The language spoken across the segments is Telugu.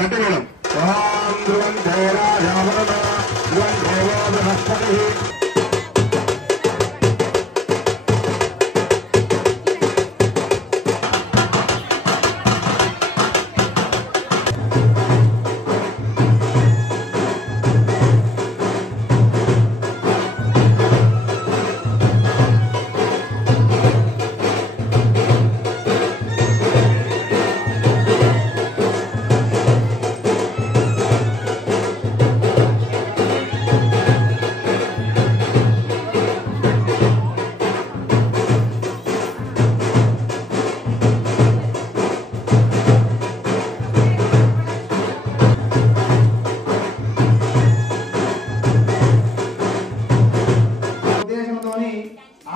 గట్టి వేళం ఓం ధ్రువం ధ్రువం దేవో బృహస్పతి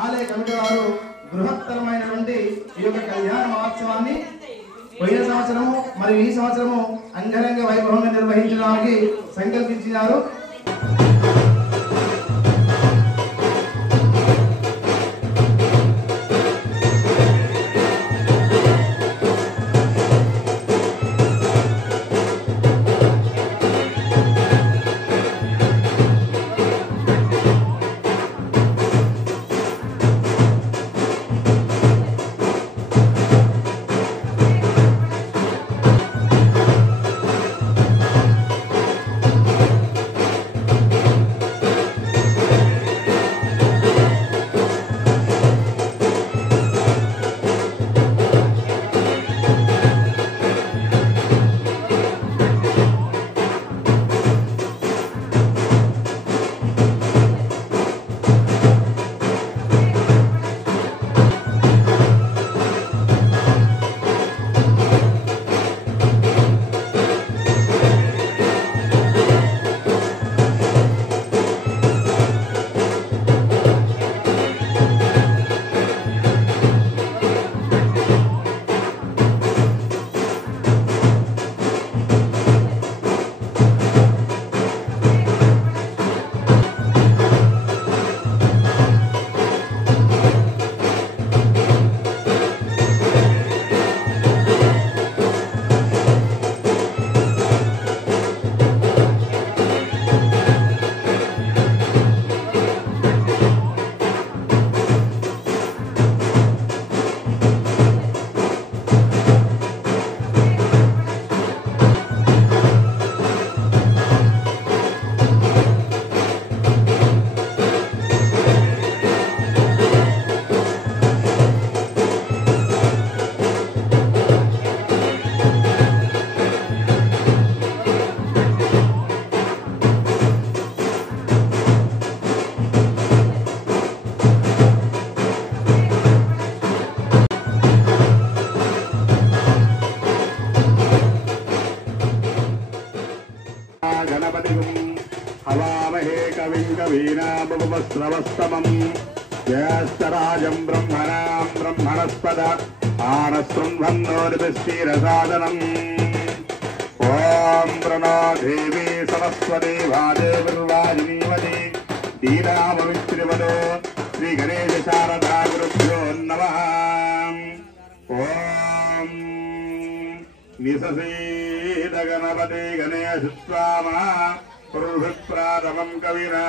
ఆలయ కమిటీ వారు బృహత్తరమైనటువంటి ఈ యొక్క కళ్యాణ మహోత్సవాన్ని పోయిన సంవత్సరము మరియు ఈ సంవత్సరము అంగరంగ వైభవంగా నిర్వహించడానికి సంకల్పించినారు. ज्येष्ठराजं ब्रह्मणां ब्रह्मणस्पद आनशृण्वन्नोर्विष्टिरसादनम् ॐ प्रणो देवी सरस्वती वादेवीर्वाजिनीवती दीनामवित्रिवदो श्रीगणेशशारदा गुरुभ्यो नमः। ॐ निससीदगणपति गणेशस्वामा पुरुषप्रारवं कविना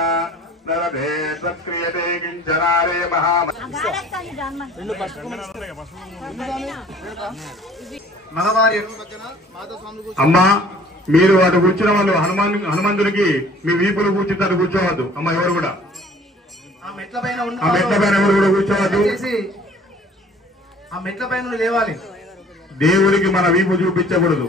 అమ్మా మీరు అటు కూర్చున్న వాళ్ళు హనుమంతుడికి మీ వీపులు కూర్చుంటే అటు కూర్చోవద్దు. అమ్మ ఎవరు కూడా ఆ మెట్ల పైన ఎవరు కూడా కూర్చోవద్దు. ఆ మెట్ల పైన లేవాలి. దేవుడికి మన వీపు చూపించకూడదు.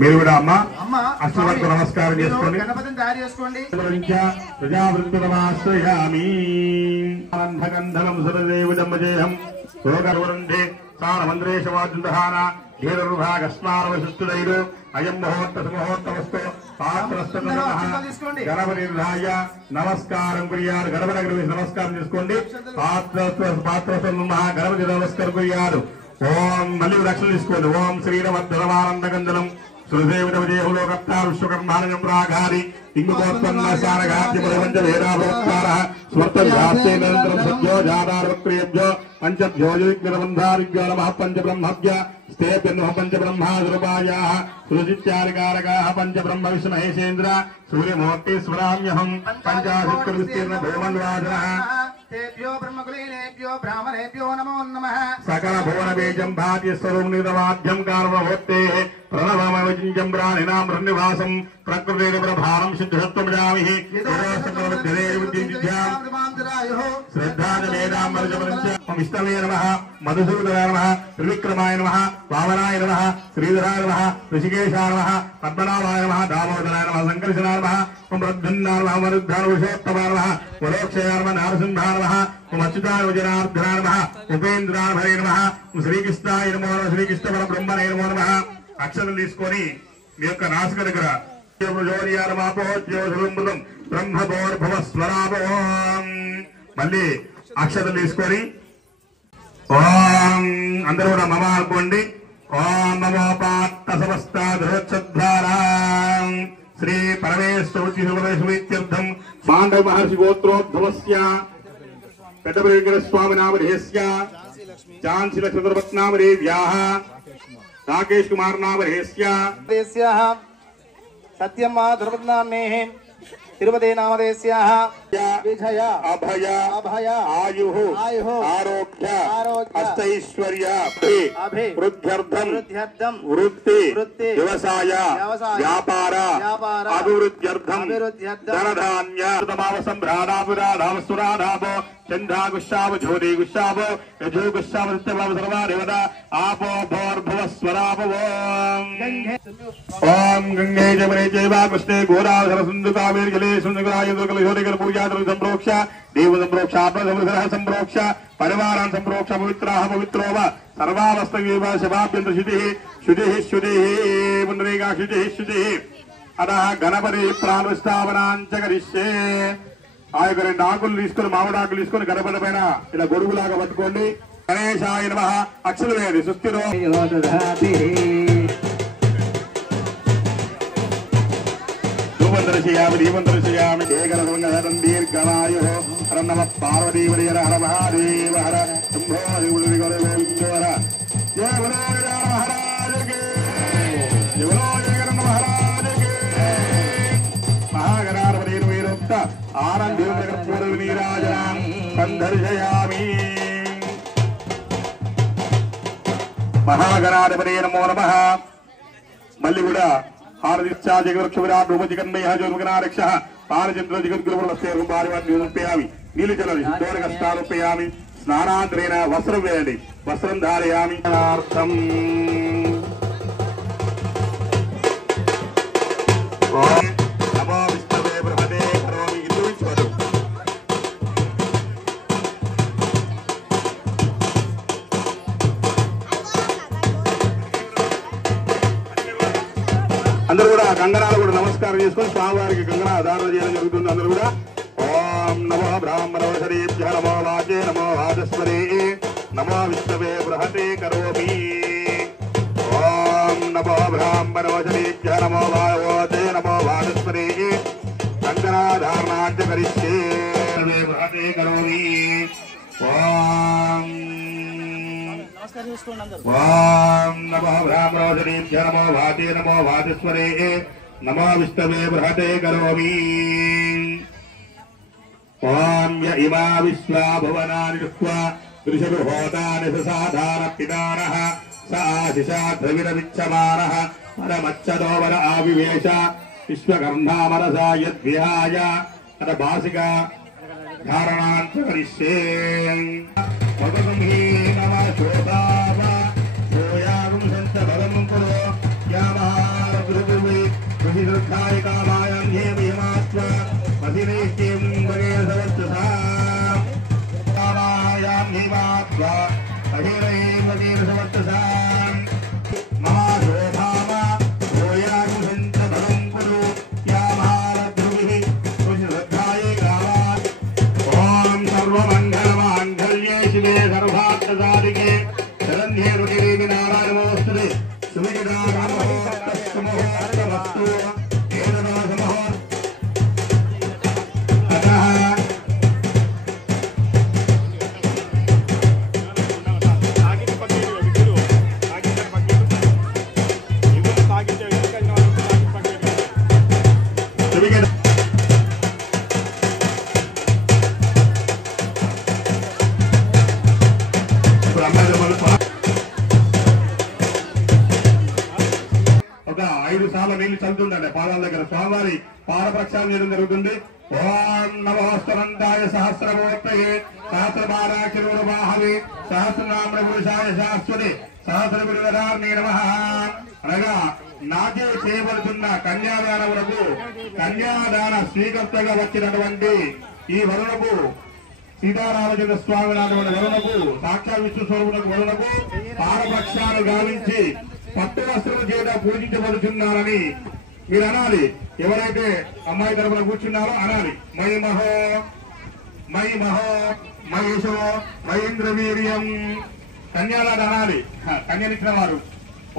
మీరు కూడా అమ్మ అష్టవరకు నమస్కారం చేసుకోండి. గణపతిని తయారు చేసుకోండి. ప్రజావృత్తురమాశ్రయామి ఆనందగంధనం సురదేవుజంబజేయం యోగరుండే సారమంద్రేశవాద్యుదహాన ధీరరుభాగస్మారవశిష్టుడైరు అయం ముహూర్త సుముహూర్తవస్తు పాత్రస్తు గణపతి నమస్కారం కురియారు. గణపతి నమస్కారం చేసుకోండి. పాత్రస్తు గణపతి నమస్కారం కురియారు. ఓం మళ్ళీ రక్షణ తీసుకోండి. ఓం శ్రీరవర్ధనమానందగంధనం సురదేవుడవజేహులో కర్త విశ్వకర్మాణం రాఘారి ఇంగుపోత్పన్నసారగాద్యపరవంచ వేదాభోక్తారः స్మర్తవ్యాస్తేంద్రం సత్యో జాతార్వక్రియేభ్యో పంచభ్యో యుగ్నిరబంధారిభ్యో నమః పంచబ్రహ్మభ్య స్తేభ్యో పంచబ్రహ్మాదురుపాయాः సృజిత్యారికారకాः పంచబ్రహ్మ విష్ణుమహేశేంద్ర సూర్యమూర్తిస్వరామ్యహం పంచాశత్కృవిస్తీర్ణ భూమన్వాదనः तेभ्यो ब्रह्मकुलीनेभ्यो ब्राह्मणेभ्यो नमो नमः सकल भुवन बीजं भाति स्वरूप निरवाद्यं कारणभूतेः प्रणवमवचिञ्जं प्राणिनां रण्यवासं प्रकृतेः प्रभावं सिद्धत्वमजामिहि श्रद्धाजमेदामर्जपञ्च विष्णवे नमः मधुसूदनाय नमः त्रिविक्रमाय नमः वामनाय नमः श्रीधराय नमः ऋषिकेशाय नमः पद्मनाभाय नमः दामोदराय नमः संकर्षणाय नमः प्रद्युम्नाय नमः मरुद्धानुषोत्तमाय नमः वरोक्षयाय नमः नारसिंहाय नमः अच्युताय जनार्दनाय नमः उपेन्द्राय हरे नमः श्रीकृष्णाय नमो नमः श्रीकृष्ण परब्रह्मणे नमो नमः అక్షరం తీసుకొని మీ యొక్క నాసిక దగ్గర బ్రహ్మభోర్భవస్వరాభవం మళ్ళీ అక్షరం తీసుకొని ఓం అందరూ కూడా మమ అనుకోండి. ఓం నమో పాత్త సమస్త ధృచ్చద్ధారా శ్రీ పరమేశ్వరీత్యర్థం పాండవ మహర్షి గోత్రోద్భవస్య పెద్దబ్రహ్మేశ్వర స్వామి నామధేయస్య ఝాన్సీ లక్ష్మీరత్నామదేవ్యాః राकेश कुमार नाम देस्याः सत्यम्मा ध्रुवनाम्नेः तिरुपति नामदेस्याः विजय अभय अभय आयुः आयुः आरोग्य आरोग्य अष्टैश्वर्य अभि वृद्ध्यर्थं वृद्ध्यर्थं वृत्ति वृत्ति व्यवसाय व्यवसाय व्यापार व्यापार अभिवृद्ध्यर्थं अभिवृद्ध्यर्थं धनधान्य संभ्राणापुराधावस्तुराधावो चंद्रा गुस्साव ज्योति गुस्साव यजो गुस्साव सत्यभाव सर्वा देवता आपो भोर्भवस्वराभवो ओम गंगे जमुने चैव कृष्णे गोदावरी सिंधु कावेरी जले सुंदराय दुर्गलयोनिकर पूजा संप्रोक्ष देव संप्रोक्ष आत्मा संप्रसरः संप्रोक्ष परिवारान् संप्रोक्ष पवित्राः पवित्रो वा सर्वावस्थेव शवाभ्यन्तर शुचिः पुण्डरीका शुचिः अतः गणपति प्राणस्थापनाञ्च करिष्ये ఆ యొక్క రెండు ఆకులు తీసుకొని మామిడాకులు తీసుకొని గణపతి పైన ఇలా గొడుగులాగా పట్టుకోండి. గణేశాయ నమః అక్షలు వేయండి. సుస్థిరో ధూపందర్శయామి దీపందర్శయామి ఏకరసం దీర్ఘమాయు హర నమ పార్వతీవరి హర హర మహాదేవ హర శంభో హర మహారాజకి మహాగణాధిపతి వీరోక్త ఆనందీరాజనాం సందర్శయామి. మహాగణాధిపతి నమో నమః. మళ్ళీ కూడా హారదిశ్చా జగవృక్ష విరాట్ రూపజిగన్మయ జ్యోతిగణారక్ష పారచంద్ర జగద్గురుపయామి నీలిచలని శుద్ధోరక స్నానోపయామి. స్నానాంతరేణ వస్త్రం వేయండి. వస్త్రం ధారయామి. నమో విష్ణవే బృహదే కరోమి. ఇందువించు అందరూ కూడా కంగనాలు కూడా నమస్కారం చేసుకొని స్వామివారికి కంగనా ధారణ చేయడం జరుగుతుంది. అందరూ కూడా ఓం నమో బ్రాహ్మణోషరేభ్యః నమో వాచే నమో వాచస్పరే నమో విష్ణవే బృహతే కరోమి. ఓం నమో బ్రాహ్మణోషరేభ్యః నమో వాచే నమో వాచస్పరే కంగనా ధారణాంచ కరిష్యే బృహతే కరోమి. ఓం ఓం నమో బ్రాహ్మణోషరేభ్యః నమో వాచే నమో వాచస్పరే నమో విష్ణవే బృహతే కరోమి. ఓం య ఇమా విశ్వా భువనాని రుక్వా దృశభూతాని ససాధాన పితానః స ఆశిషా ద్రవిడమిచ్చమానః పరమచ్చదో వర ఆవివేశ విశ్వకర్ణామరసా యద్విహాయ అత భాసిక ధారణాంచ కరిష్యే. చెవిగడ ఇప్పుడు అమ్మాయి ఒక 5 సార్లు నీళ్లు చల్లుతుందండి పాదాల దగ్గర. స్వామివారి పాద ప్రక్షాళన చేయడం జరుగుతుంది. ఓం నమోస్తరంతాయ సహస్రమూర్తయే సహస్రబారాక్షిరోర్వాహవే సహస్రనామ పురుషాయ శాశ్వతే సహస్రగురువరార్ణే నమః అనగా నాకే చేయబడుతున్న కన్యాదానములకు కన్యాదాన స్వీకర్తగా వచ్చినటువంటి ఈ వరుణకు సీతారామచంద్ర స్వామి నాటువంటి వరుణకు సాక్షాత్ విష్ణు స్వరూపులకు వరుణకు పాదపక్షాలు గావించి పట్టు వస్త్రము చేత పూజించబడుతున్నారని మీరు అనాలి. ఎవరైతే అమ్మాయి తరపున కూర్చున్నారో అనాలి. మయి మహో మయి మహో మహేశో మహేంద్రవీర్యం కన్యాదాన అనాలి. కన్యనిచ్చిన వారు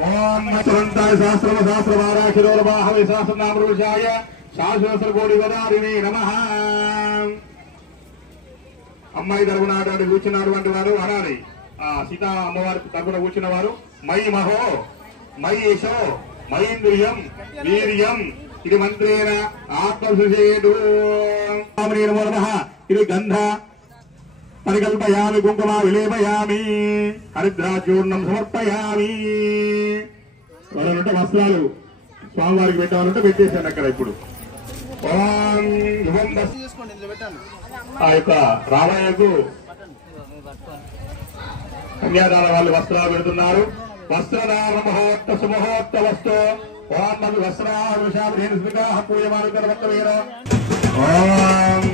ఓం సహస్రంతాయ సహస్రమ సహస్రవారాక్షిరోర్వాహవే సహస్రనామృషాయ శాశ్వత కోటి వదారిణే నమః. అమ్మాయి తరపున కూర్చున్నటువంటి వారు అనాలి. సీతా అమ్మవారి తరపున కూర్చున్న వారు మయి మహో మయేశో మహేంద్రియం వీర్యం ఇది మంత్రేణ ఆత్మసుషేదు. ఇది గంధ పరికల్పయామి కుంకుమ విలేపయామి హరిద్రాచూర్ణం సమర్పయామి. ఎవరంటే వస్త్రాలు స్వామివారికి పెట్టాలంటే పెట్టేశాను అక్కడ. ఇప్పుడు ఆ యొక్క రామయ్యకు కన్యాదాన వాళ్ళు వస్త్రాలు పెడుతున్నారు. వస్త్రదాన మహోత్త సుమహోత్త వస్తు ఓం మధు వస్త్రాభిషాభిగా పూయమానుకరవత్తమేన ఓం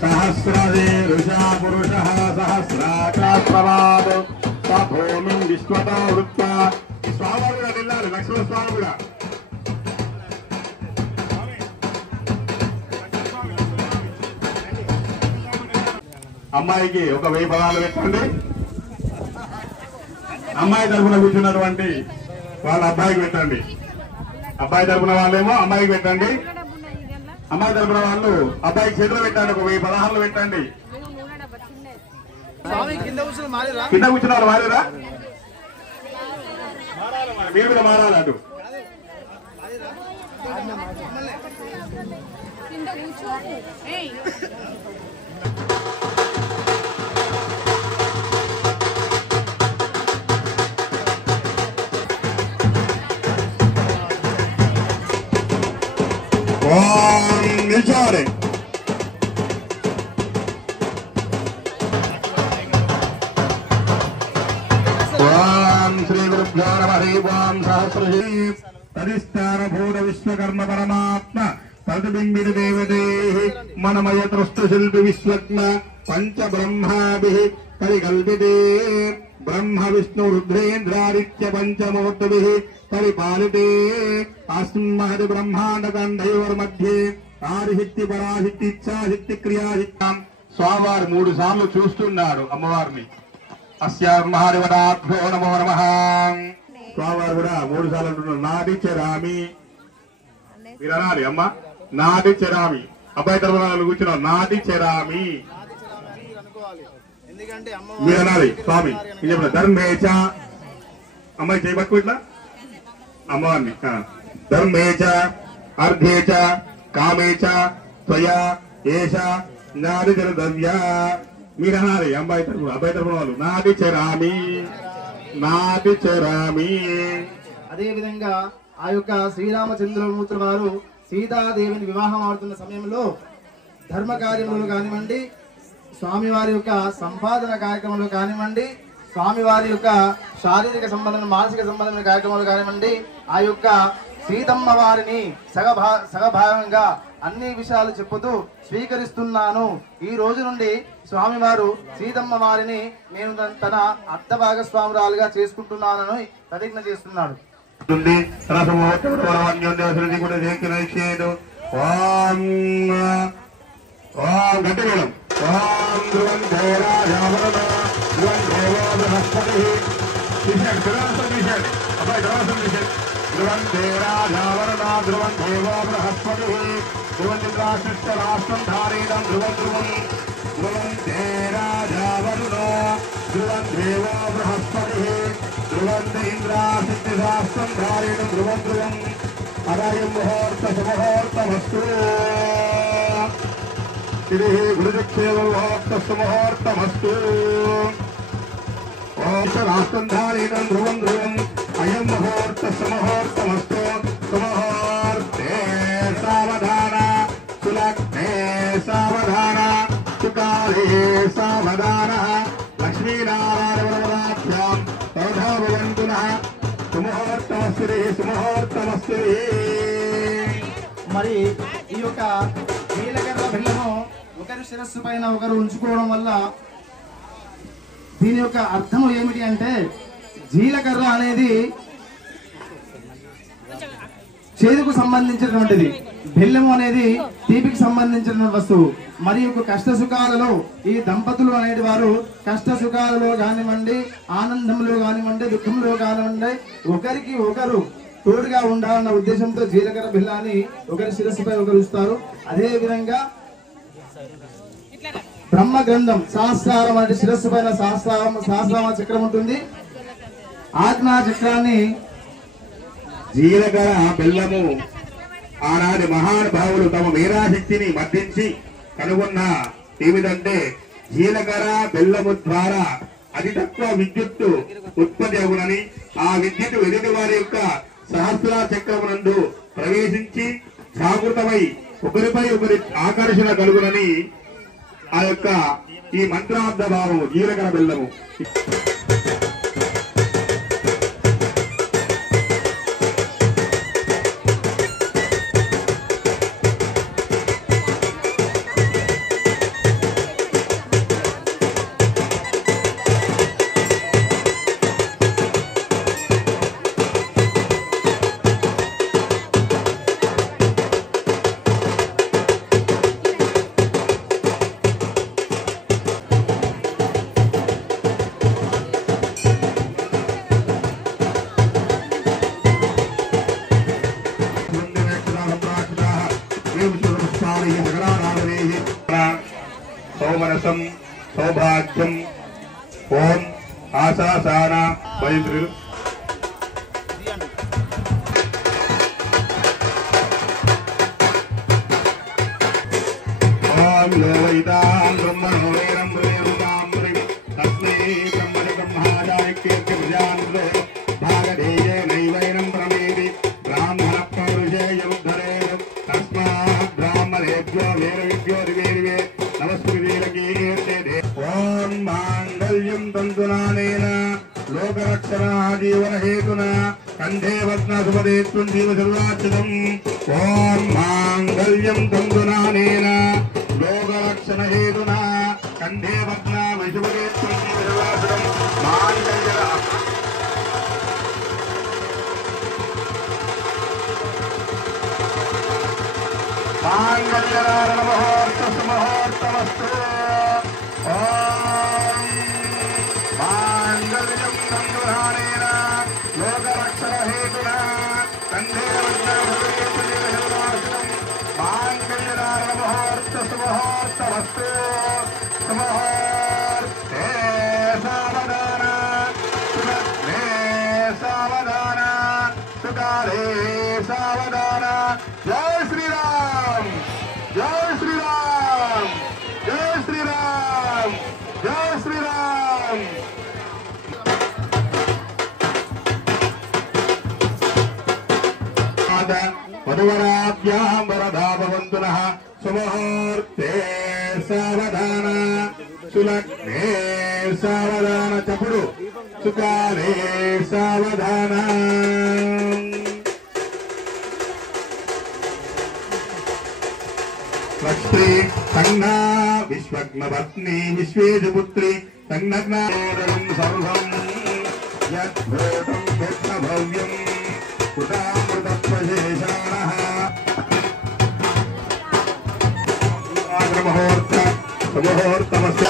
సహస్రదే ఋషా పురుష సహస్రాకాశవాద్ భూమి విశ్వతో వృత్త. స్వామి కూడా వెళ్ళాలి. లక్ష్మణ స్వామి కూడా అమ్మాయికి ఒక 1000 పదాలు పెట్టండి. అమ్మాయి తరపున కూర్చున్నటువంటి వాళ్ళ అబ్బాయికి పెట్టండి. అబ్బాయి తరపున వాళ్ళేమో అమ్మాయికి పెట్టండి. అమ్మాయి తరపున వాళ్ళు అబ్బాయికి చేతులు పెట్టండి. ఒక 1000 పదాలు పెట్టండి. కింద కూర్చున్న వాళ్ళు మారేరా? మీరు కూడా మారాలి. అటు నిల్చోవాలి. శ్రీ గురుభ్యో నమః. ఓం సహస్రశీ తదిస్థానభూత విశ్వకర్మ పరమాత్మ ప్రతిబింబిత దేవతే మనమయ త్రస్తు శిల్పి విశ్వజ్ఞ పంచబ్రహ్మాభిః పరికల్పితే బ్రహ్మ విష్ణు రుద్రేంద్రాదిత్య పంచమూర్తిభిః పరిపాలితే అస్మిన్ మహతి బ్రహ్మాండకంఠయోర్मध्ये ఆదిశక్తి పరాశక్తి ఇచ్ఛాశక్తి క్రియాశక్తి. స్వామివారు 3 సార్లు చూస్తున్నాడు అమ్మవారిని. అస్యార్మహాదేవతాభ్యో నమో నమః. స్వామివారు కూడా 3 సార్లు అంటున్నారు. నాటి చెరామి మీరు అనాలి. అమ్మ నాటి చెరామి. అబ్బాయి తరపున కూర్చున్నారు. నాటి చెరామి మీరు అనాలి. స్వామి చెప్పిన ధర్మేచ అమ్మాయి చేయబట్టు ఇట్లా అమ్మవారిని ధర్మేచ అర్ధేచ కామేచ త్వయా ఏష నాది జలద్రవ్య మీరు అనాలి. అబ్బాయి తరపున వాళ్ళు నాటి చెరామి నాటి చెరామి. అదేవిధంగా ఆ యొక్క శ్రీరామచంద్రమూర్తి వారు సీతాదేవిని వివాహం ఆడుతున్న సమయంలో ధర్మ కార్యములు కానివ్వండి, స్వామివారి యొక్క సంపాదన కార్యక్రమాలు కానివ్వండి, స్వామివారి యొక్క శారీరక సంబంధం మానసిక సంబంధమైన కార్యక్రమాలు కానివ్వండి, ఆ యొక్క సీతమ్మ వారిని సగభాగంగా అన్ని విషయాలు చెప్పుతూ స్వీకరిస్తున్నాను. ఈ రోజు నుండి స్వామివారు సీతమ్మ వారిని నేను తన అర్థ భాగస్వామురాలుగా చేసుకుంటున్నానని ప్రతిజ్ఞ చేస్తున్నాడు. గట్టి మేడం ఓం ధ్రువం దేవాయావరణ ధ్రువం దేవో బృహస్పతి తీసేయండి. ధ్రువాసం తీసేయండి. అబ్బాయి ధ్రువాసం తీసేయండి. ధ్రువం దేవాయావరణ ధ్రువం దేవో బృహస్పతి ధ్రువం ఇంద్రాశిష్ట రాష్ట్రం ధారీడం ధ్రువం ధ్రువం ధ్రువం దేవాయావరుణో ధ్రువం దేవో బృహస్పతి ధ్రువం ఇంద్రాశిష్ట రాష్ట్రం ధారీడం ధ్రువం ధ్రువం అరాయం ముహూర్త సుముహూర్తమస్తు శ్రీ గురుదక్షేమ ముహూర్త సుముహూర్తమస్తు రాష్ట్రంధారీనం ధ్రువం ధ్రువం అయం ముహూర్త సుముహూర్తమస్తు సుముహూర్తే సావధాన సులగ్నే సావధాన సుకాలే సావధాన లక్ష్మీనారాయణవరదాభ్యాం సౌధాభవంతున సుముహూర్తమస్తి సుముహూర్తమస్తి. మరి ఈ యొక్క నీలగర్ర బిళ్ళను ఒకరి శిరస్సు పైన ఒకరు ఉంచుకోవడం వల్ల దీని యొక్క అర్థం ఏమిటి అంటే, జీలకర్ర అనేది చేదుకు సంబంధించినటువంటిది, బెల్లము అనేది తీపికి సంబంధించిన వస్తువు. మరి యొక్క కష్ట సుఖాలలో ఈ దంపతులు అనేది వారు కష్ట సుఖాలలో కానివ్వండి, ఆనందంలో కానివ్వండి, దుఃఖంలో కానివ్వండి, ఒకరికి ఒకరు తోడుగా ఉండాలన్న ఉద్దేశంతో జీలకర్ర బిల్లాన్ని ఒకరి శిరస్సుపై ఒకరు ఉంచుతారు. అదే విధంగా బ్రహ్మ గ్రంథం సహస్రారం అంటే శిరస్సు పైన సహస్రామ చక్రం ఉంటుంది. ఆజ్ఞా చక్రాన్ని జీలకర్ర బెల్లము ఆనాటి మహానుభావులు తమ మేధాశక్తిని మర్దించి కనుగొన్న ఏమిటంటే, జీలకర్ర బెల్లము ద్వారా అతి తక్కువ విద్యుత్తు ఉత్పత్తి అవునని, ఆ విద్యుత్ ఎదుటి వారి యొక్క సహస్ర చక్రమునందు ప్రవేశించి జాగృతమై ఒకరిపై ఒకరి ఆకర్షణ కలుగునని ఆ యొక్క ఈ మంత్రార్థ భావము జీలకర్ర బెల్లము. సౌమనసం సౌభాగ్యం ఓం ఆశాసాన వైద్యులు ఓం లోవైతాం బ్రహ్మణో వేరం వేరుతాం తస్మై బ్రహ్మణి బ్రహ్మాజాయ కీర్తిర్జాన్లో భాగధేయే నైవైనం ప్రమేది బ్రాహ్మణ పౌరుషేయముద్ధరే తస్మాత్ బ్రాహ్మణేభ్యో వేరవిభ్యో దివేదివే ఓం మాంగళ్యం తంతునానేన లోకరక్షణాజీవన హేతున కంఠే వద్నసుపదేత్వం జీవ సర్వార్చితం. ఓం మాంగళ్యం తంతునానేన లోకరక్షణ హేతున కంఠే వద్నసుపదేత్వం జీవ సర్వార్చితం. మాంగళ్యనారాయణ ముహూర్త సుముహూర్తమస్తు. ఓం మాంగళ్యం తంతునానేన లోకరక్షణ హేతున కంఠే వద్నసుపదేత్వం జీవ సర్వార్చితం. మాంగళ్యనారాయణ ముహూర్త సుముహూర్తమస్తు. సుముహూర్తే సావధాన సులగ్నే సావధాన సుకాలే సావధాన. జై శ్రీరామ్, జై శ్రీరామ్, జై శ్రీరామ్, జై శ్రీరామ్. వధువరాభ్యాం వరదా భవంతు నః. సుముహూర్తే సావధాన సులగ్నే సావధాన చప్పుడు సుకాలే సావధాన. లక్ష్మీ సంజ్ఞా విశ్వగ్నపత్ని విశ్వేశపుత్రి సంజ్ఞానం సర్వం యద్భూతం యజ్ఞభవ్యం కృతామృతత్వశేషాణః. ముహూర్త ముహూర్తమస్తు.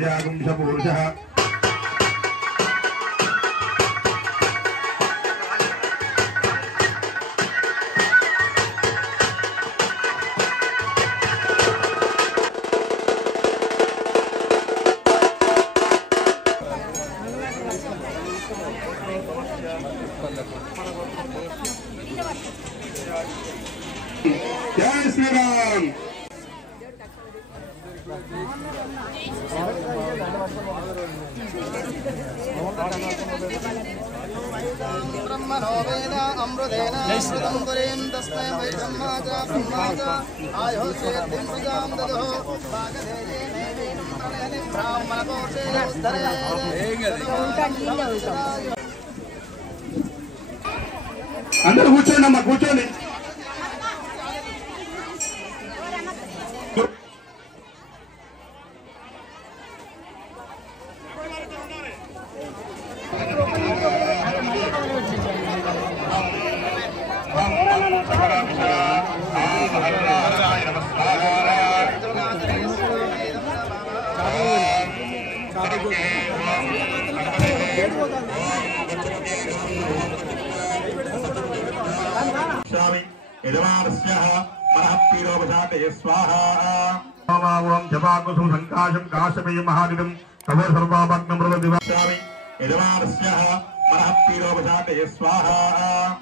अजागुंशपूरुषः जय श्री राम। ब्रह्मणो वेद अमृतेन अमृतं पुरीं तस्मै वै ब्रह्मा च आयो चेद्धिं प्रजां ददो भागधेयेन प्रणयनि ब्राह्मणकोशे उद्धरे అందరూ కూర్చోండి అమ్మా కూర్చోండి ओम जपाकुसुम संकाशम काशमेय महादिदम तव सर्वाभग्नमृतदिवास्यामि यजमानस्य मनः पीरोपशान्तये स्वाहा।